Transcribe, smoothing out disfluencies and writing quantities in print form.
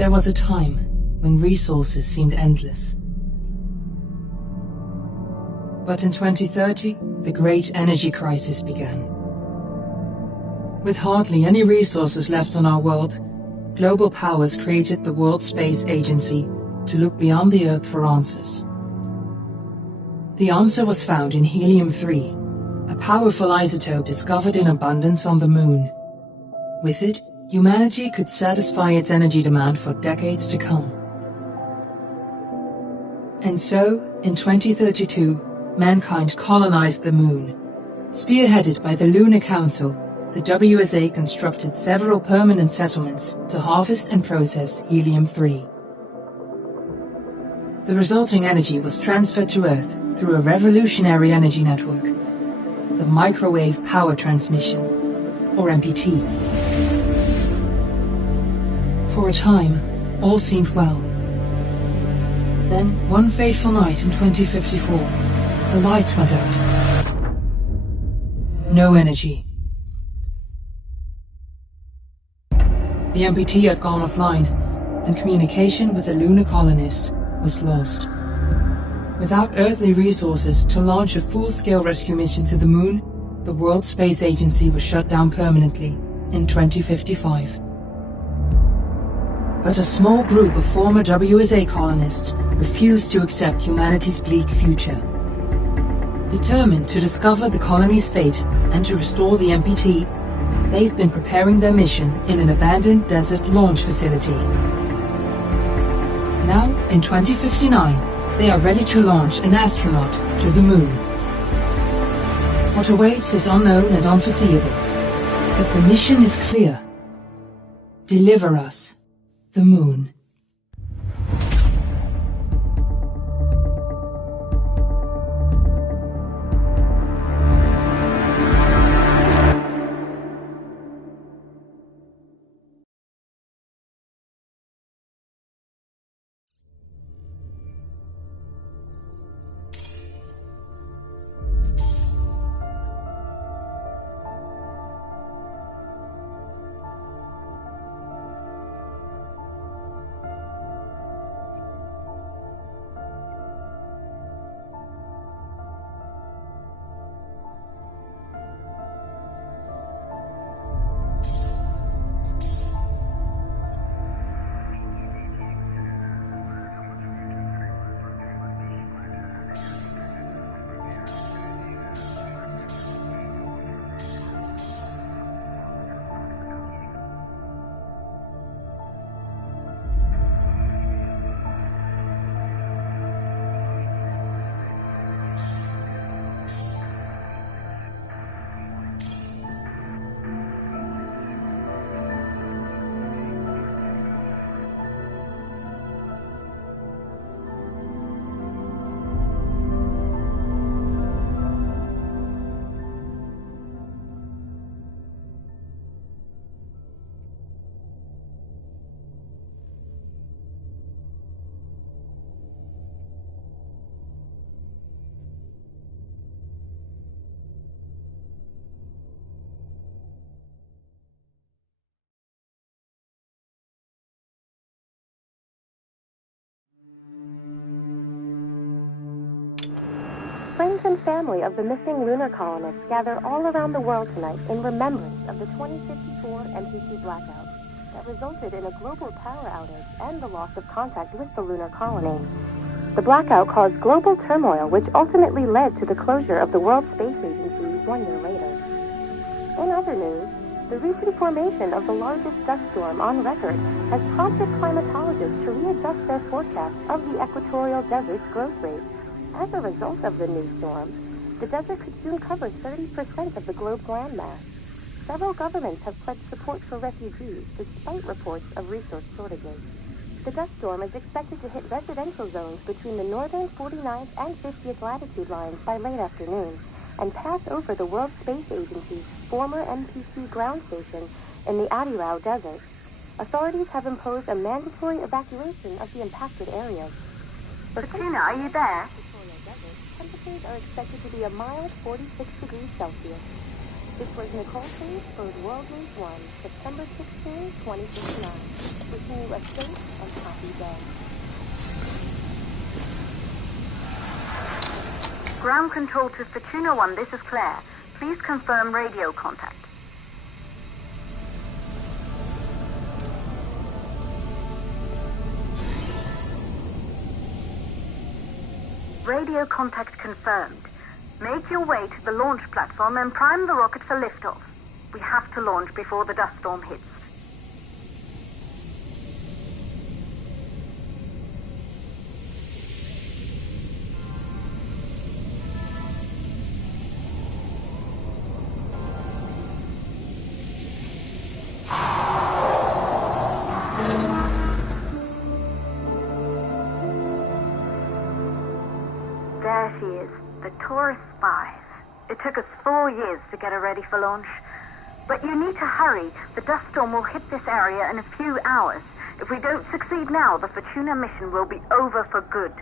There was a time when resources seemed endless. But in 2030, the great energy crisis began. With hardly any resources left on our world, global powers created the World Space Agency to look beyond the Earth for answers. The answer was found in helium-3, a powerful isotope discovered in abundance on the Moon. With it, humanity could satisfy its energy demand for decades to come. And so, in 2032, mankind colonized the Moon. Spearheaded by the Lunar Council, the WSA constructed several permanent settlements to harvest and process helium-3. The resulting energy was transferred to Earth through a revolutionary energy network, the Microwave Power Transmission, or MPT. For a time, all seemed well. Then, one fateful night in 2054, the lights went out. No energy. The MPT had gone offline, and communication with the lunar colonist was lost. Without earthly resources to launch a full-scale rescue mission to the Moon, the World Space Agency was shut down permanently in 2055. But a small group of former WSA colonists refused to accept humanity's bleak future. Determined to discover the colony's fate and to restore the MPT, they've been preparing their mission in an abandoned desert launch facility. Now, in 2059, they are ready to launch an astronaut to the Moon. What awaits is unknown and unforeseeable, but the mission is clear. Deliver us the Moon. Friends and family of the missing lunar colonists gather all around the world tonight in remembrance of the 2054 MPT blackout that resulted in a global power outage and the loss of contact with the lunar colony. The blackout caused global turmoil, which ultimately led to the closure of the World Space Agency 1 year later. In other news, the recent formation of the largest dust storm on record has prompted climatologists to readjust their forecast of the equatorial desert's growth rate. As a result of the new storm, the desert could soon cover 30% of the globe's landmass. Several governments have pledged support for refugees despite reports of resource shortages. The dust storm is expected to hit residential zones between the northern 49th and 50th latitude lines by late afternoon and pass over the World Space Agency's former MPT ground station in the Adirau Desert. Authorities have imposed a mandatory evacuation of the impacted areas. Bettina, are you there? Temperatures are expected to be a mild 46 degrees Celsius. This was Nicole Page for World News 1, September 16, 2059. Wishing you a safe and happy day. Ground control to Fortuna 1, this is Claire. Please confirm radio contact. Radio contact confirmed. Make your way to the launch platform and prime the rocket for liftoff. We have to launch before the dust storm hits. There she is, the Taurus 5. It took us 4 years to get her ready for launch. But you need to hurry. The dust storm will hit this area in a few hours. If we don't succeed now, the Fortuna mission will be over for good.